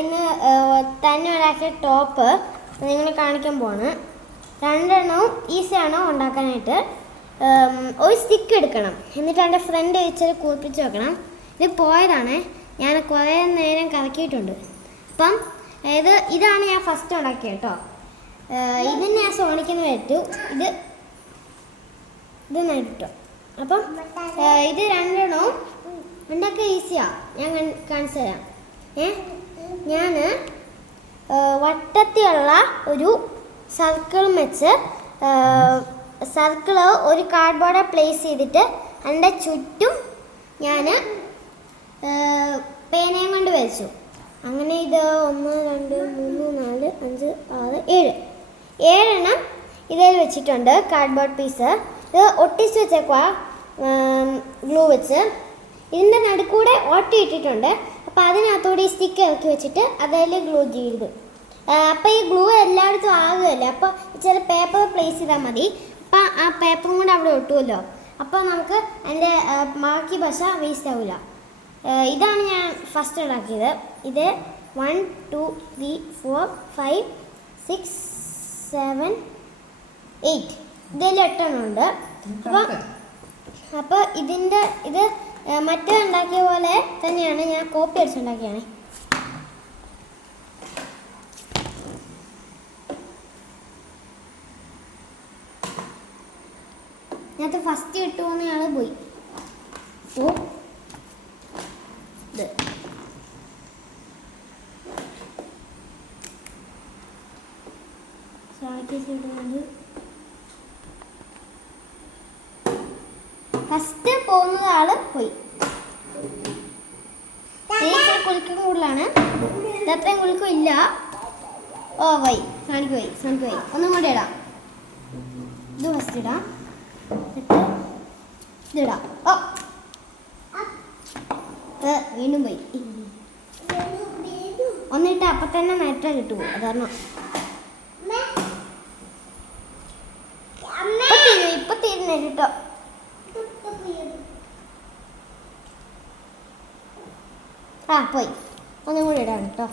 ഇന്ന് തന്നെ ഉണ്ടാക്കിയ ടോപ്പ് നിങ്ങളെ കാണിക്കാൻ പോവാണ്. രണ്ടെണ്ണവും ഈസിയാണോ ഉണ്ടാക്കാനായിട്ട്. ഒരു സ്റ്റിക്ക് എടുക്കണം, എന്നിട്ട് എൻ്റെ ഫ്രണ്ട് വെച്ചത് കുറിപ്പിച്ച് വെക്കണം. ഇത് പോയതാണ്, ഞാൻ കുറേ നേരം കറക്കിയിട്ടുണ്ട്. അപ്പം ഇതാണ് ഞാൻ ഫസ്റ്റ് ഉണ്ടാക്കിയത് കേട്ടോ. ഇതിന് ഞാൻ സോണിക്കുന്ന വെച്ചു, ഇത് നേരിട്ടോ. അപ്പം ഇത് രണ്ടെണ്ണവും ഉണ്ടാക്കാൻ ഈസിയാണ്, ഞാൻ കാണിച്ചു തരാം. ഞാൻ വട്ടത്തിലുള്ള ഒരു സർക്കിൾ വെച്ച് സർക്കിള് ഒരു കാർഡ്ബോർഡ് പ്ലേസ് ചെയ്തിട്ട് അതിൻ്റെ ചുറ്റും ഞാൻ പേനയും കൊണ്ട് വരച്ചു. അങ്ങനെ ഇത് 1 2 3 4 5 6 7 ഇതിൽ വെച്ചിട്ടുണ്ട് കാർഡ്ബോർഡ് പീസ്. ഇത് ഒട്ടിച്ച് വെച്ചേക്കുക ഗ്ലൂ വെച്ച്. ഇതിൻ്റെ നടുക്കൂടെ ഒട്ടിയിട്ടിട്ടുണ്ട്. അപ്പോൾ അതിനകത്തോടെ ഈ സ്റ്റിക്ക് ഇറക്കി വെച്ചിട്ട് അതിൽ ഗ്ലൂ ചെയ്ത്. അപ്പോൾ ഈ ഗ്ലൂ എല്ലായിടത്തും ആകുമല്ലോ, അപ്പോൾ ചില പേപ്പർ പ്ലേസ് ചെയ്താൽ മതി. അപ്പം ആ പേപ്പറും കൂടെ അവിടെ ഒട്ടുമല്ലോ, അപ്പോൾ നമുക്ക് അതിൻ്റെ ബാക്കി പശ വേസ്റ്റ് ആവില്ല. ഇതാണ് ഞാൻ ഫസ്റ്റ് ഉണ്ടാക്കിയത്. ഇത് 1 2 3 4 5 6 7 8 ഇതിൽ 8 ഉണ്ട്. അപ്പോൾ ഇത് മറ്റേ ഉണ്ടാക്കിയ പോലെ തന്നെയാണ്, ഞാൻ കോപ്പി അടിച്ചുണ്ടാക്കിയാണ്. ഞാനത് ഫസ്റ്റ് കിട്ടുമെന്ന് ആൾ പോയി. ഓ ഇത് ഫസ്റ്റ് പോകുന്നത് ആള് പോയി. കുളിക്കും കൂടുതലാണ്, ഇതത്രയും കുളിക്കും ഇല്ല. ഓ പോയി, സണിക്ക് പോയി. ഒന്നും കൂടെ ഇടാം. ഇത് ഫസ്റ്റ് ഇടാം, ഇതിടാം. ഓ വീണ്ടും പോയി. ഒന്നിട്ട് അപ്പം തന്നെ നേരത്തെ കിട്ടുമോ, അതാണ്. ഇപ്പൊ തീരുന്നേ കേട്ടോ. പോയി, ഒന്നും കൂടി ഇടാം കേട്ടോ.